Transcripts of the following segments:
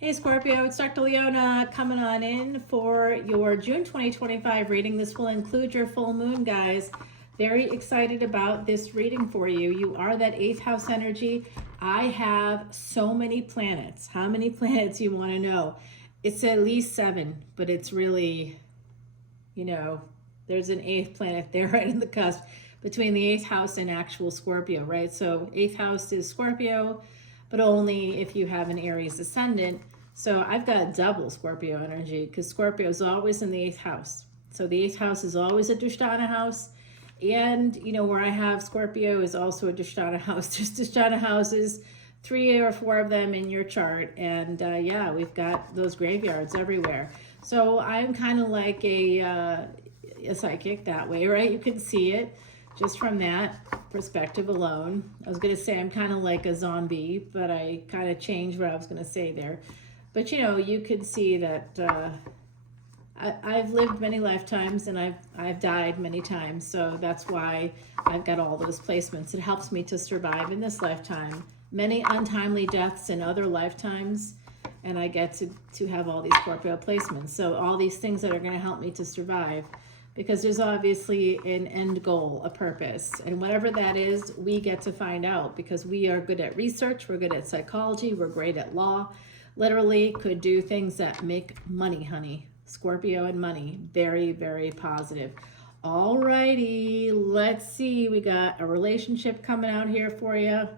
Hey Scorpio, it's Dr. Leona coming on in for your June 2025 reading. This will include your full moon, guys. Very excited about this reading for you. You are that 8th house energy. I have so many planets. How many planets you want to know? It's at least 7, but it's really, there's an 8th planet there right in the cusp between the 8th house and actual Scorpio, right? So 8th house is Scorpio, but only if you have an Aries ascendant. So I've got double Scorpio energy because Scorpio is always in the 8th house. So the 8th house is always a Dushtana house. And, where I have Scorpio is also a Dushtana house. There's Dushtana houses, 3 or 4 of them in your chart. And yeah, we've got those graveyards everywhere. So I'm kind of like a psychic that way, right? You can see it just from that perspective alone. I was going to say I'm kind of like a zombie, but I kind of changed what I was going to say there. But you could see that I've lived many lifetimes and I've died many times. So that's why I've got all those placements. It helps me to survive in this lifetime. Many untimely deaths in other lifetimes. And I get to have all these Scorpio placements. So all these things that are going to help me to survive. Because there's obviously an end goal, a purpose. And whatever that is, we get to find out because we are good at research, we're good at psychology, we're great at law. Literally could do things that make money, honey. Scorpio and money, very, very positive. Alrighty, let's see. We got a relationship coming out here for you.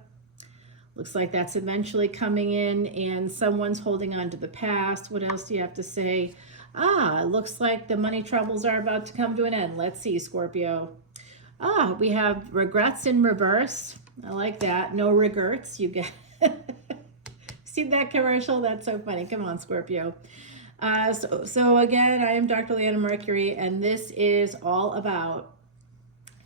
Looks like that's eventually coming in and someone's holding on to the past. What else do you have to say? It looks like the money troubles are about to come to an end. Let's see, Scorpio. We have regrets in reverse. I like that. No regrets. You get see that commercial? That's so funny. Come on, Scorpio. So again, I am Dr. Leona Mercury, and this is all about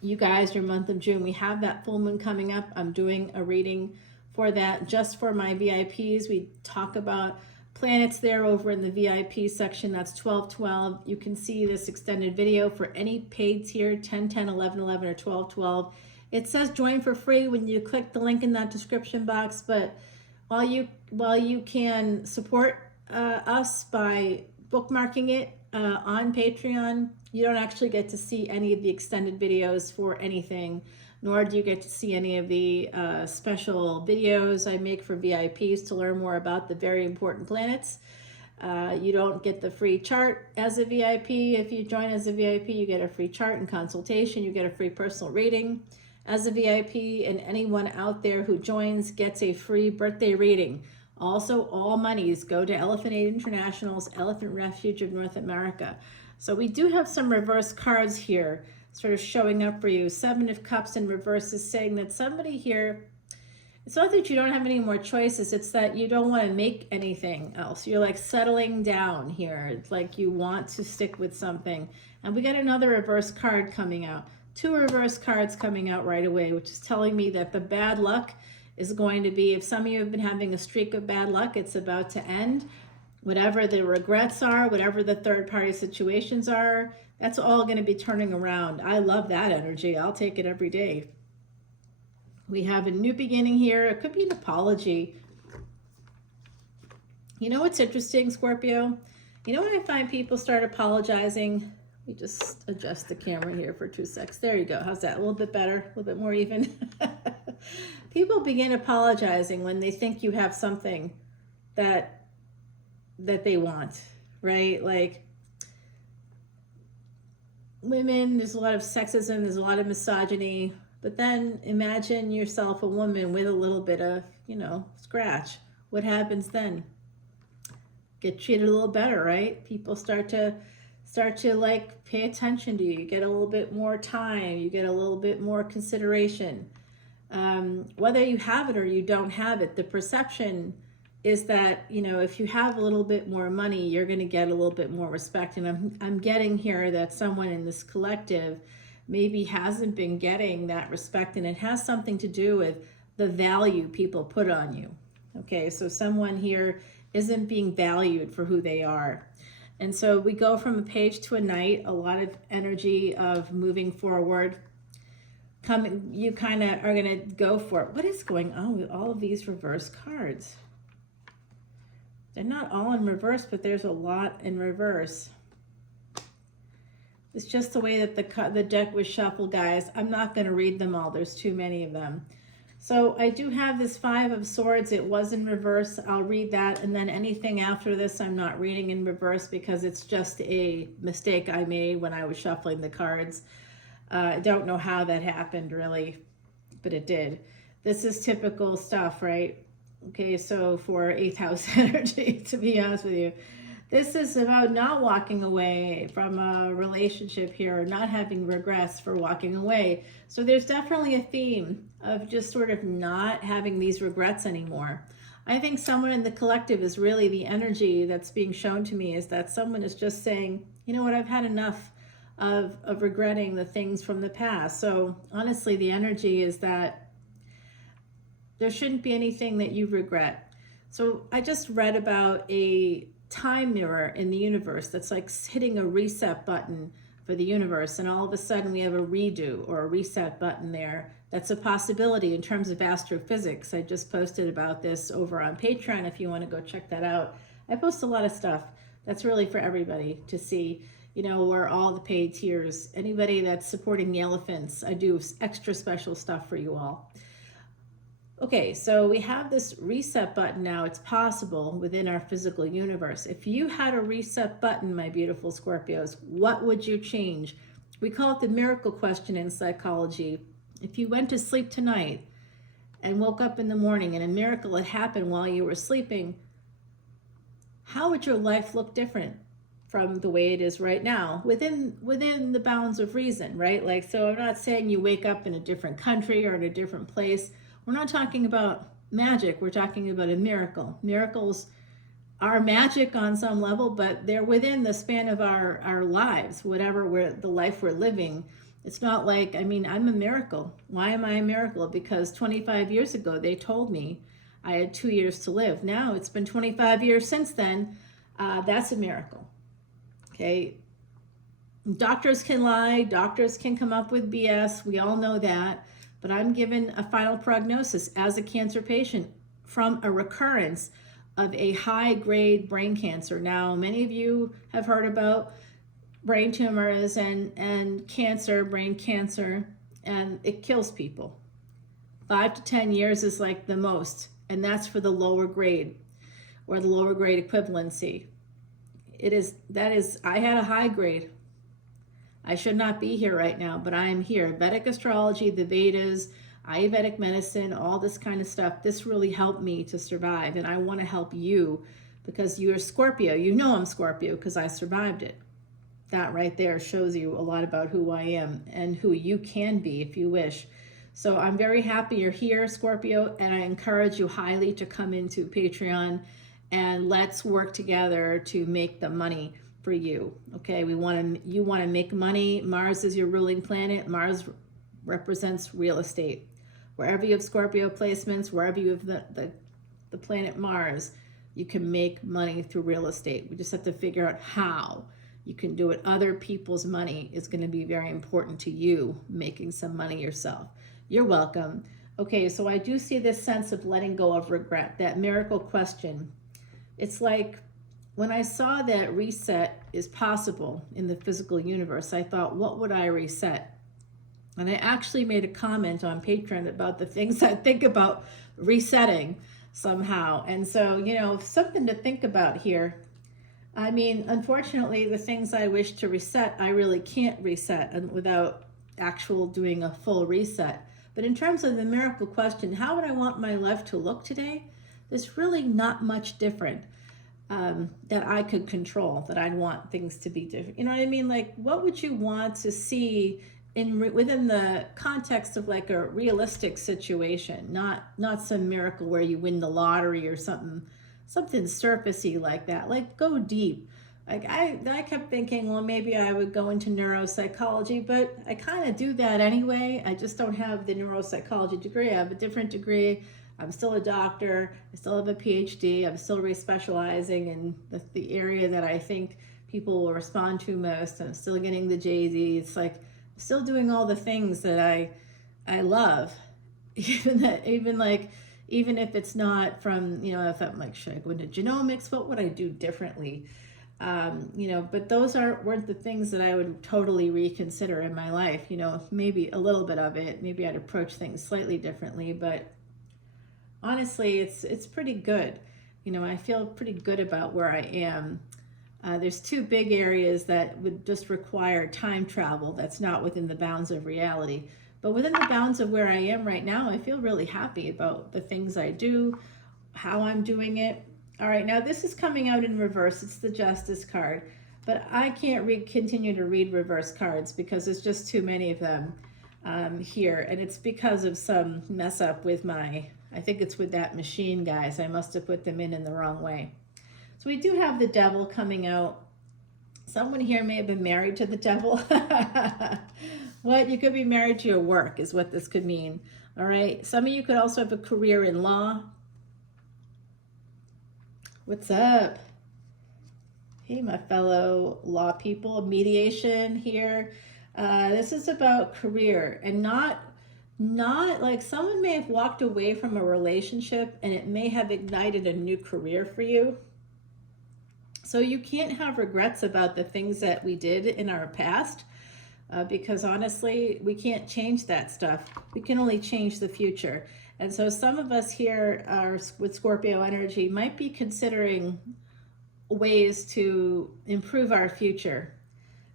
you guys, your month of June. We have that full moon coming up. I'm doing a reading for that just for my VIPs. We talk about planets there over in the VIP section. That's 1212. You can see this extended video for any paid tier, 10, 10, 11, 11, or 12, 12. It says join for free when you click the link in that description box, but while you can support us by bookmarking it on Patreon, you don't actually get to see any of the extended videos for anything, nor do you get to see any of the special videos I make for VIPs to learn more about the very important planets. You don't get the free chart as a VIP. If you join as a VIP, you get a free chart and consultation. You get a free personal reading as a VIP, and anyone out there who joins gets a free birthday reading. Also, all monies go to Elephant Aid International's Elephant Refuge of North America. So we do have some reverse cards here sort of showing up for you. 7 of Cups in reverse is saying that somebody here, it's not that you don't have any more choices, it's that you don't want to make anything else. You're like settling down here. It's like you want to stick with something. And we got another reverse card coming out. 2 reverse cards coming out right away, which is telling me that the bad luck is going to be, if some of you have been having a streak of bad luck, it's about to end. Whatever the regrets are, whatever the third party situations are, that's all going to be turning around. I love that energy. I'll take it every day. We have a new beginning here. It could be an apology. You know what's interesting, Scorpio? You know when I find people start apologizing? Let me just adjust the camera here for 2 seconds. There you go. How's that? A little bit better? A little bit more even? People begin apologizing when they think you have something that they want, right? Like women, there's a lot of sexism, there's a lot of misogyny, but then imagine yourself a woman with a little bit of, scratch. What happens then? Get treated a little better, right? People start to like pay attention to you. You get a little bit more time, you get a little bit more consideration. Whether you have it or you don't have it, the perception is that, if you have a little bit more money, you're going to get a little bit more respect. And I'm getting here that someone in this collective maybe hasn't been getting that respect, and it has something to do with the value people put on you. Okay, so someone here isn't being valued for who they are. And so we go from a page to a knight, a lot of energy of moving forward. You kind of are going to go for it. What is going on with all of these reverse cards? They're not all in reverse, but there's a lot in reverse. It's just the way that the deck was shuffled, guys. I'm not going to read them all. There's too many of them. So I do have this Five of Swords. It was in reverse. I'll read that. And then anything after this, I'm not reading in reverse because it's just a mistake I made when I was shuffling the cards. I don't know how that happened, really, but it did. This is typical stuff, right? Okay, so for 8th house energy, to be honest with you. This is about not walking away from a relationship here, or not having regrets for walking away. So there's definitely a theme of just sort of not having these regrets anymore. I think someone in the collective is really the energy that's being shown to me, is that someone is just saying, you know what, I've had enough of regretting the things from the past. So honestly, the energy is that there shouldn't be anything that you regret. So I just read about a time mirror in the universe that's like hitting a reset button for the universe, and all of a sudden we have a redo or a reset button there. That's a possibility in terms of astrophysics. I just posted about this over on Patreon if you want to go check that out. I post a lot of stuff that's really for everybody to see, you know, where all the paid tiers, anybody that's supporting the elephants, I do extra special stuff for you all. Okay, so we have this reset button now. It's possible within our physical universe. If you had a reset button, my beautiful Scorpios, what would you change? We call it the miracle question in psychology. If you went to sleep tonight and woke up in the morning and a miracle had happened while you were sleeping, how would your life look different from the way it is right now, within the bounds of reason, right? Like, so I'm not saying you wake up in a different country or in a different place. We're not talking about magic. We're talking about a miracle. Miracles are magic on some level, but they're within the span of our lives, whatever the life we're living. It's not like, I mean, I'm a miracle. Why am I a miracle? Because 25 years ago, they told me I had 2 years to live. Now it's been 25 years since then. That's a miracle. Okay. Doctors can lie. Doctors can come up with BS. We all know that. But I'm given a final prognosis as a cancer patient from a recurrence of a high-grade brain cancer. Now, many of you have heard about brain tumors and cancer, brain cancer, and it kills people. 5 to 10 years is like the most, and that's for the lower grade or the lower grade equivalency. I had a high grade. I should not be here right now, but I am here. Vedic astrology, the Vedas, Ayurvedic medicine, all this kind of stuff. This really helped me to survive, and I want to help you because you're Scorpio. You know I'm Scorpio because I survived it. That right there shows you a lot about who I am and who you can be if you wish. So I'm very happy you're here, Scorpio, and I encourage you highly to come into Patreon and let's work together to make the money for you. Okay, you want to make money. Mars is your ruling planet. Mars represents real estate. Wherever you have Scorpio placements, wherever you have the planet Mars, you can make money through real estate. We just have to figure out how you can do it. Other people's money is going to be very important to you, making some money yourself. You're welcome. Okay, so I do see this sense of letting go of regret, that miracle question. It's like, when I saw that reset is possible in the physical universe, I thought, what would I reset? And I actually made a comment on Patreon about the things I think about resetting somehow. And so, you know, something to think about here. I mean, unfortunately, the things I wish to reset, I really can't reset without actual doing a full reset. But in terms of the miracle question, how would I want my life to look today? There's really not much different. That I could control, that I'd want things to be different. You know what I mean? Like, what would you want to see within the context of like a realistic situation, not some miracle where you win the lottery or something surfacey like that. Like, go deep. Like I kept thinking, well, maybe I would go into neuropsychology, but I kind of do that anyway. I just don't have the neuropsychology degree. I have a different degree. I'm still a doctor. I still have a PhD. I'm still re-specializing in the area that I think people will respond to most. I'm still getting the JD. It's like I'm still doing all the things that I love. Even like, even if it's not from, you know, if I'm like, should I go into genomics? What would I do differently? You know, but those weren't the things that I would totally reconsider in my life. You know, maybe a little bit of it, maybe I'd approach things slightly differently, but honestly, it's pretty good. You know, I feel pretty good about where I am. There's two big areas that would just require time travel that's not within the bounds of reality. But within the bounds of where I am right now, I feel really happy about the things I do, how I'm doing it. All right, now this is coming out in reverse. It's the Justice card. But I can't continue to read reverse cards because there's just too many of them here. And it's because of some mess up with I think it's with that machine, guys. I must have put them in the wrong way. So we do have the Devil coming out. Someone here may have been married to the Devil. What? You could be married to your work is what this could mean. All right. Some of you could also have a career in law. What's up? Hey, my fellow law people. Mediation here. This is about career, and not like someone may have walked away from a relationship and it may have ignited a new career for you. So you can't have regrets about the things that we did in our past. Because honestly, we can't change that stuff. We can only change the future. And so some of us here with Scorpio energy might be considering ways to improve our future,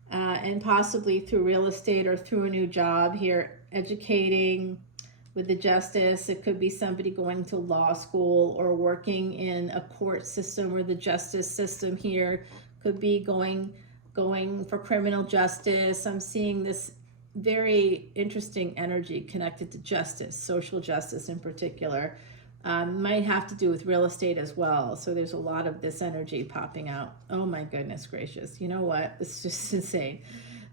and possibly through real estate or through a new job here, educating with the Justice. It could be somebody going to law school or working in a court system, or the justice system here could be going for criminal justice. I'm seeing this very interesting energy connected to justice, social justice in particular. Might have to do with real estate as well. So there's a lot of this energy popping out. Oh my goodness gracious. You know what? It's just insane.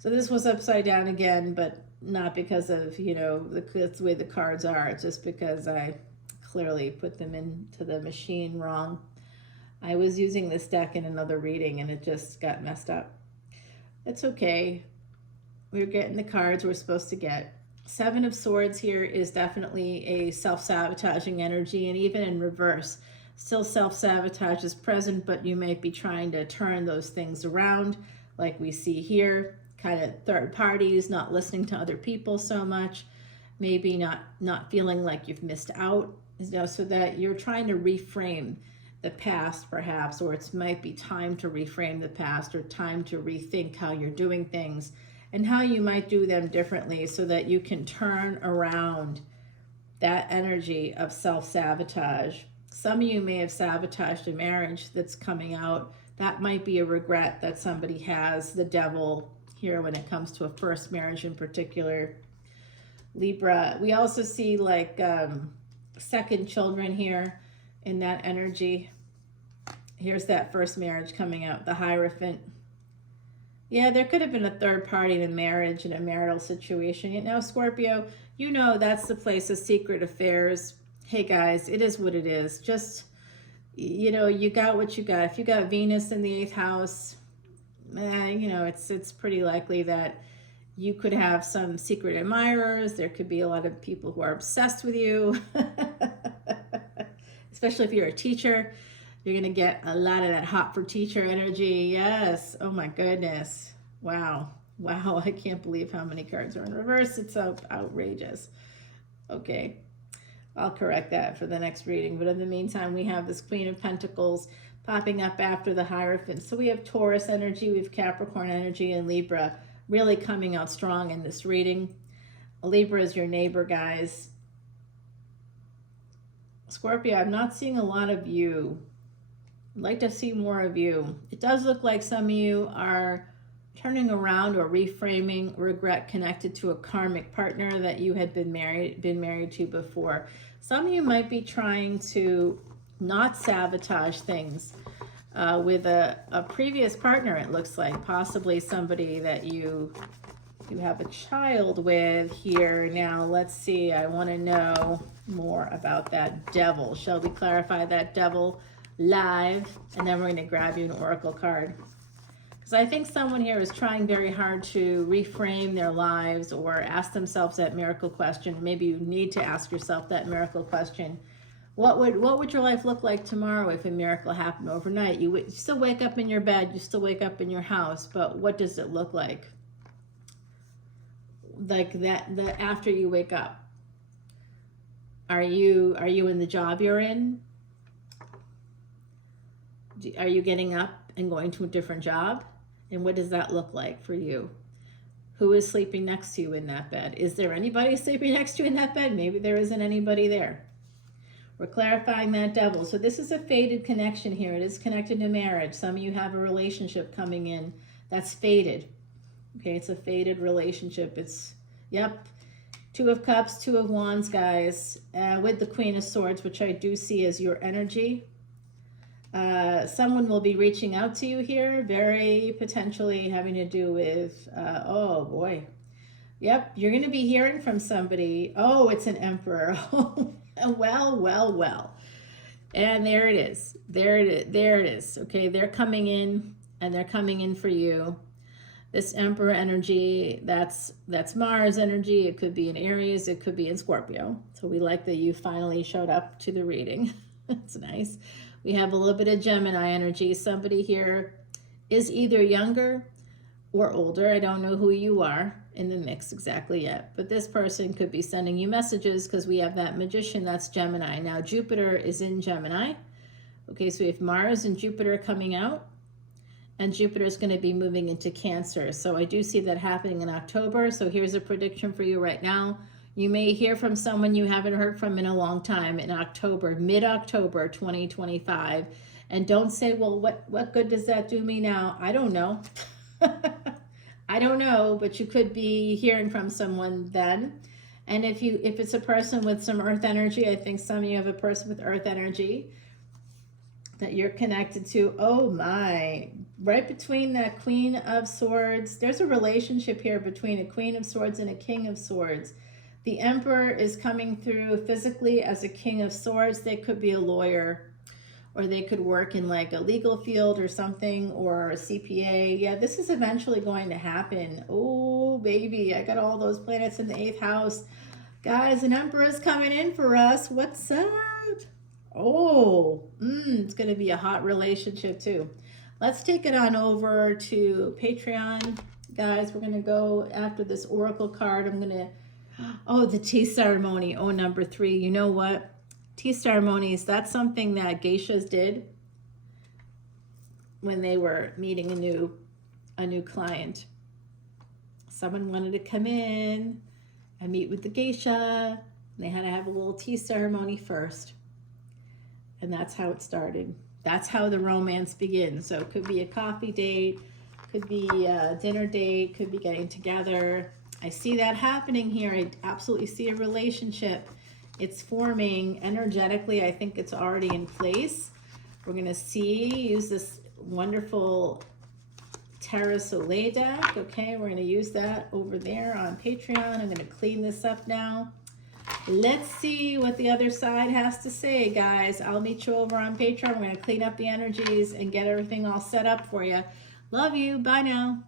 So this was upside down again, but not because of, you know, that's the way the cards are. It's just because I clearly put them into the machine wrong. I was using this deck in another reading and it just got messed up. It's okay. We're getting the cards we're supposed to get. Seven of Swords here is definitely a self-sabotaging energy, and even in reverse, still self-sabotage is present, but you might be trying to turn those things around, like we see here. Kind of third parties, not listening to other people so much, maybe not feeling like you've missed out, you know, so that you're trying to reframe the past perhaps, or it might be time to reframe the past, or time to rethink how you're doing things and how you might do them differently, so that you can turn around that energy of self-sabotage. Some of you may have sabotaged a marriage that's coming out. That might be a regret that somebody has. The Devil here when it comes to a first marriage in particular. Libra, we also see like second children here in that energy. Here's that first marriage coming out, the Hierophant. Yeah, there could have been a third party in a marriage, in a marital situation. You know, Scorpio, you know that's the place of secret affairs. Hey guys, it is what it is. Just, you know, you got what you got. If you got Venus in the 8th house, you know, it's pretty likely that you could have some secret admirers. There could be a lot of people who are obsessed with you. Especially if you're a teacher, you're going to get a lot of that hot for teacher energy. Yes. Oh my goodness. Wow. Wow. I can't believe how many cards are in reverse. It's so outrageous. Okay. I'll correct that for the next reading. But in the meantime, we have this Queen of Pentacles popping up after the Hierophant. So we have Taurus energy, we have Capricorn energy, and Libra really coming out strong in this reading. Libra is your neighbor, guys. Scorpio, I'm not seeing a lot of you. I'd like to see more of you. It does look like some of you are turning around or reframing regret connected to a karmic partner that you had been married to before. Some of you might be trying to not sabotage things with a previous partner, it looks like. Possibly somebody that you have a child with here. Now, let's see. I want to know more about that Devil. Shall we clarify that Devil live? And then we're going to grab you an oracle card. Because I think someone here is trying very hard to reframe their lives or ask themselves that miracle question. Maybe you need to ask yourself that miracle question. What would your life look like tomorrow if a miracle happened overnight? You would still wake up in your bed, you still wake up in your house, but what does it look like? Like the after you wake up. Are you in the job you're in? Are you getting up and going to a different job? And what does that look like for you? Who is sleeping next to you in that bed? Is there anybody sleeping next to you in that bed? Maybe there isn't anybody there. We're clarifying that devil. So this is a fated connection here. It is connected to marriage. Some of you have a relationship coming in that's fated. Okay, it's a fated relationship. It's, yep, Two of Cups, Two of Wands, guys, with the Queen of Swords, which I do see as your energy. Someone will be reaching out to you here, very potentially having to do with, oh boy. Yep, you're going to be hearing from somebody. Oh, it's an Emperor. Well. And there it is. There it is. Okay, they're coming in, and they're coming in for you. This Emperor energy, that's Mars energy. It could be in Aries. It could be in Scorpio. So we like that you finally showed up to the reading. That's nice. We have a little bit of Gemini energy. Somebody here is either younger or older. I don't know who you are in the mix exactly yet, but this person could be sending you messages because we have that Magician, that's Gemini. Now Jupiter is in Gemini. Okay, so we have Mars and Jupiter coming out, and Jupiter is going to be moving into Cancer. So I do see that happening in October. So here's a prediction for you right now. You may hear from someone you haven't heard from in a long time in October, mid-October 2025. And don't say, well, what good does that do me now? I don't know. I don't know, but you could be hearing from someone then. And if it's a person with some earth energy, I think some of you have a person with earth energy that you're connected to. Oh my, right between that Queen of Swords, there's a relationship here between a Queen of Swords and a King of Swords. The Emperor is coming through physically as a King of Swords. They could be a lawyer, or they could work in like a legal field or something, or a CPA. Yeah, this is eventually going to happen. Oh, baby, I got all those planets in the 8th house. Guys, an Emperor is coming in for us. What's up? Oh, it's going to be a hot relationship too. Let's take it on over to Patreon. Guys, we're going to go after this Oracle card. I'm going to, oh, the tea ceremony. Oh, number 3. You know what? Tea ceremonies, that's something that geishas did when they were meeting a new client. Someone wanted to come in and meet with the geisha. They had to have a little tea ceremony first. And that's how it started. That's how the romance begins. So it could be a coffee date, could be a dinner date, could be getting together. I see that happening here. I absolutely see a relationship. It's forming energetically. I think it's already in place. We're going to use this wonderful Tarot Soleil deck. Okay, we're going to use that over there on Patreon. I'm going to clean this up now. Let's see what the other side has to say, guys. I'll meet you over on Patreon. We're going to clean up the energies and get everything all set up for you. Love you. Bye now.